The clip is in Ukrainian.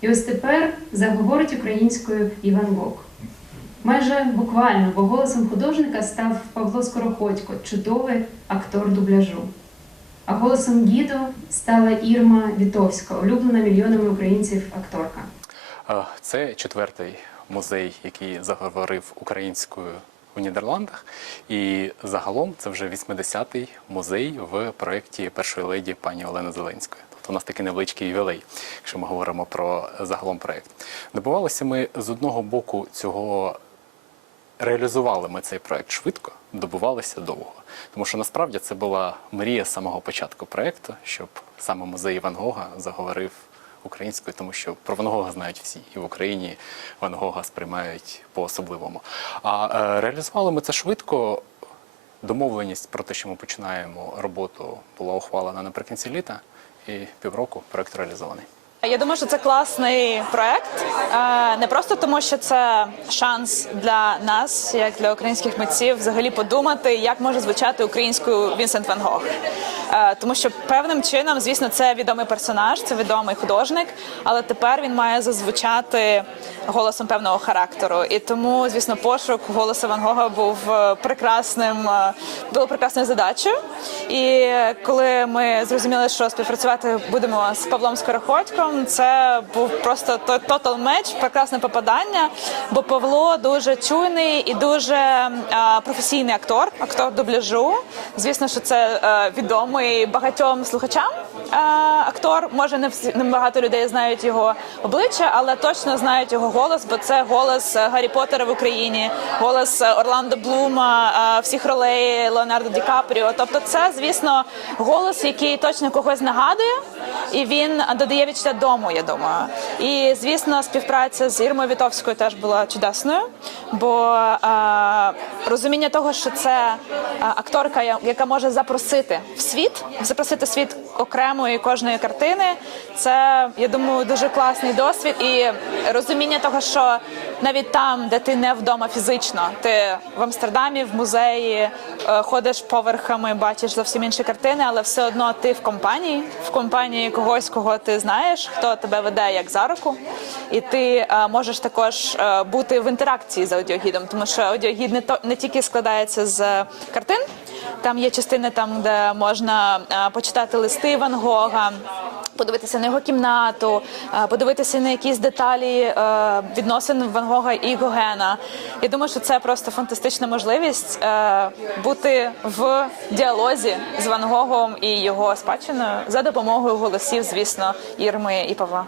І ось тепер заговорить українською Іван Гог. Майже буквально, бо голосом художника став Павло Скороходько, чудовий актор дубляжу. А голосом Гідо стала Ірма Вітовська, улюблена мільйонами українців акторка. Це четвертий музей, який заговорив українською у Нідерландах. І загалом це вже 80-й музей в проєкті першої леді пані Олени Зеленської. У нас такий невеличкий ювілей, якщо ми говоримо про загалом проєкт. Добувалися ми з одного боку цього реалізували ми цей проект швидко, добувалися довго. Тому що насправді це була мрія самого початку проекту, щоб саме музей Ван Гога заговорив українською, тому що про Ван Гога знають всі, і в Україні Ван Гога сприймають по-особливому. А е, реалізували ми це швидко. Домовленість про те, що ми починаємо роботу, була ухвалена наприкінці літа, і півроку проект реалізований. Я думаю, що це класний проект. Е, Не просто тому, що це шанс для нас, як для українських митців, взагалі подумати, як може звучати українською Вінсент Ван Гог. Е, Тому що певним чином, звісно, це відомий персонаж, це відомий художник, але тепер він має зазвучати голосом певного характеру. І тому, звісно, пошук голосу Ван Гога був е, прекрасним, було прекрасною задачею. І коли ми зрозуміли, що співпрацювати будемо з Павлом Скороходьком, це був просто то- total match, прекрасне попадання. Бо Павло дуже чуйний і дуже професійний актор, актор дубляжу. Звісно, що це е, відомий багатьом слухачам. е, Актор може не всі не багато людей знають його обличчя, але точно знають його голос, бо це голос е, Гаррі Поттера в Україні, голос Орландо Блума, всіх ролей Леонардо Ді Капріо. Тобто, це звісно голос, який точно когось нагадує, і він додає відчуття дому. Я думаю. І звісно, співпраця з Ірмою Вітовською теж була чудесною, бо е, розуміння того, що це е, акторка, яка може запросити в світ, запросити світ окремої кожної картини. Це я думаю дуже класний досвід і розуміння того, що навіть там, де ти не вдома фізично, ти в Амстердамі, в музеї е, ходиш поверхами, бачиш зовсім інші картини, але все одно ти в компанії, в компанії когось, кого ти знаєш, хто тебе веде як за руку, і ти е, можеш також е, бути в інтеракції з аудіогідом, тому що аудіогід не то не тільки складається з картин, там є частини, там де можна почитати листи Ван Гога. Подивитися на його кімнату, е, подивитися на якісь деталі е, відносин Ван Гога і Гогена. Я думаю, що це просто фантастична можливість е, бути в діалозі з Ван Гогом і його спадщиною за допомогою голосів, звісно, Ірми і Павла.